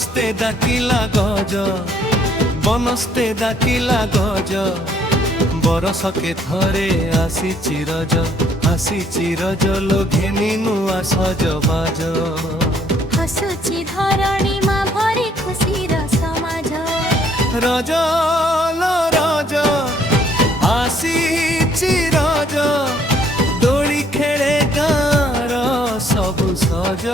বনস্তে ডাকিলা গজ বনস্তে ডাকিলা গজ বরষকে থরে আসিছি রজ লোঘেনি নূଆ সজবাজ হসুছি ধরণী মা ভরে খুশির সমাজ রজ লো রজ আসিছি রজ দোଳି খেଳେ ଗାଁର ସବୁ ସଜ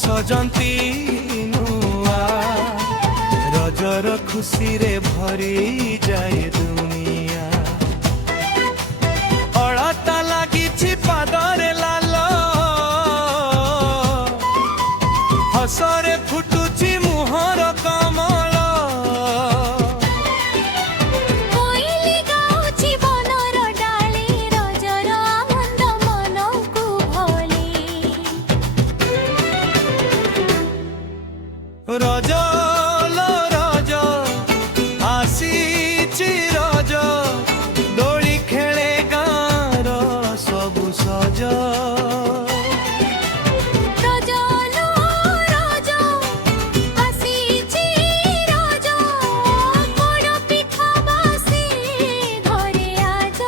ସଜନ୍ତି ନୂଆ ରଜର ଖୁସିରେ ଭରି ଯାଏ ଦୁନିଆ ଅଳତା ଲାଗିଛି ପାଦରେ ଲାଲ ହସରେ ଫୁଟୁଛି ମୁହଁର କମଳ କୋଇଲି ଗାଉଛି ବନର ଡାଳି ରଜର ଆନନ୍ଦ ମନକୁ ଭଳି ରଜ लो ରଜ ଆସିଛି ରଜ ଦୋଳି ଖେଳେ ଗାଁର ସବୁ ସଜ ରଜ ଲୋ ରଜ ଆସିଛି ରଜ ପୋଡ଼ ପିଠା ବାସି ଘରେ ଆଜ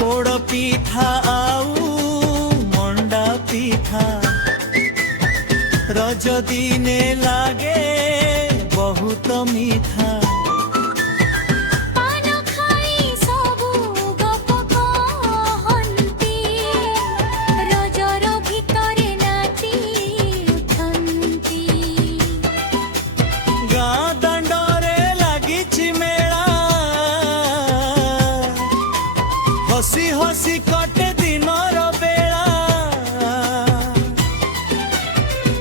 ପୋଡ଼ ପିଠା ଆଉ ମଣ୍ଡା ପିଠା ରଜ ଦିନେ ଲାଗେ ବହୁତ ମିଠା ପାନ ଖାଇ ସବୁ ଗପ କହନ୍ତି ରଜର ଭିତରେ ନାଚି ଉଠନ୍ତି ଗାଁ ଦାଣ୍ଡରେ ଲାଗିଛି ମେଳା ହସି ହସି କଟେ ଦିନର ବେଳା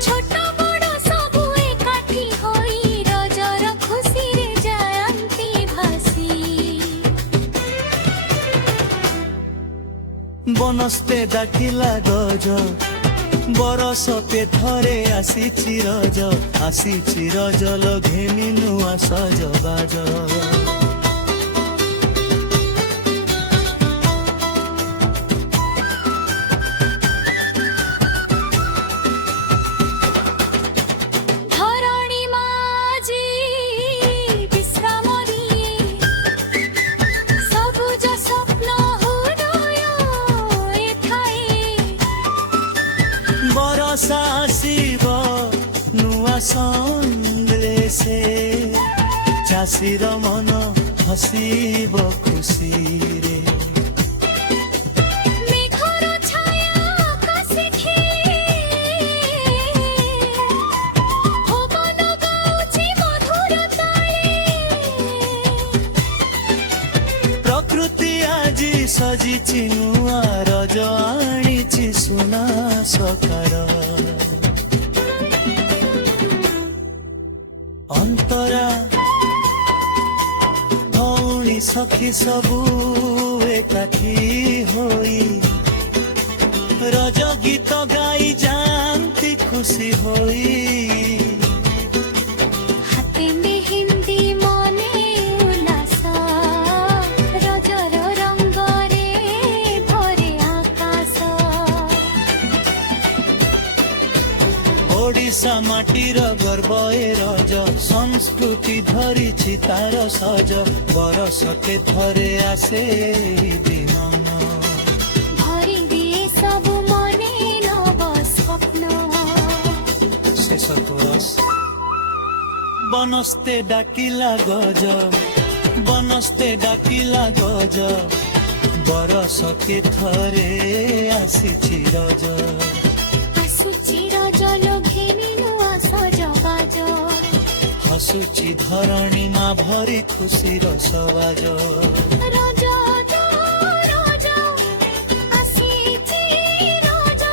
ଛୋଟ ବଡ଼ ସବୁ ଏକାଠି ହୋଇ ରଜର ଖୁସିରେ ଯାଆନ୍ତି ଭାସି ବନସ୍ତେ ଡାକିଲା ଗଜ ବରଷ ପେଥରେ ଆସିଛି ରଜ ଲୋଘେନି ନୂଆ ସଜବାଜ ଧରଣୀ ମାଝି ବିଶ୍ରାମ ଦିଏ ସବୁଜ ସ୍ୱପ୍ନ ହୃଦୟ ଥାଏ ବରଷା ଆସିବ ନୂଆ ସନ୍ଦେଶେ ଚାଷୀର ମନ ହସିବ ଖୁସିରେ ମେଘର ଛାୟା ଆକାଶେ ପବନ ଗାଉଛି ମଧୁର ତାଳେ ପ୍ରକୃତି ଆଜି ସଜିଛି ନୂଆ ରଜ ଆଣିଛି ସୁନା ସକାର ଅନ୍ତରା ଭଉଣୀ ସଖୀ ସବୁ ଏକାଠି ହୋଇ ରଜ ଗୀତ ଗାଇ ଯାଆନ୍ତି ଖୁସି ହୋଇ ହାତେ ମେହେନ୍ଦି ମନେ ଉଲ୍ଲାସ ରଜର ରଙ୍ଗରେ ଭରେ ଆକାଶ ଓଡ଼ିଶା ଓଡିଶା ମାଟିର ଗର୍ବ ଏ ରଜ ସଂସ୍କୃତି ଧରିଛି ତାର ସଜ ବରଷକେ ଥରେ ଆସେ ଏହି ଦିନ ଭରି ଦିଏ ସବୁ ମନେ ନବ ସ୍ୱପ୍ନ ଶେଷ କୋରସ୍ ବନସ୍ତେ ଡାକିଲା ଗଜ ବନସ୍ତେ ଡାକିଲା ଗଜ ବରଷକେ ଥରେ ଆସିଛି ରଜ ଆସୁଛି ରଜ ଲୋଘିନୀ ନୂଆ ସଜବାଜ ହସୁଛି ଧରଣୀ ମା ଭରି ଖୁସିର ସବାଜ ରଜ ତ ରଜ ଆସିଛି ରଜ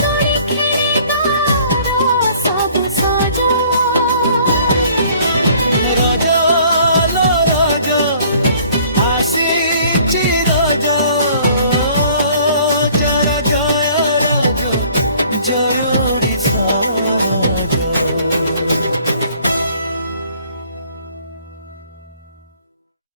ଦୋଳି ଖେଳି ଗାଁର ସବୁ ସଜ ରଜ ଲୋ ରଜ ଆସିଛି ରଜ ଜୟ ଜୟ ରଜ ଜୟ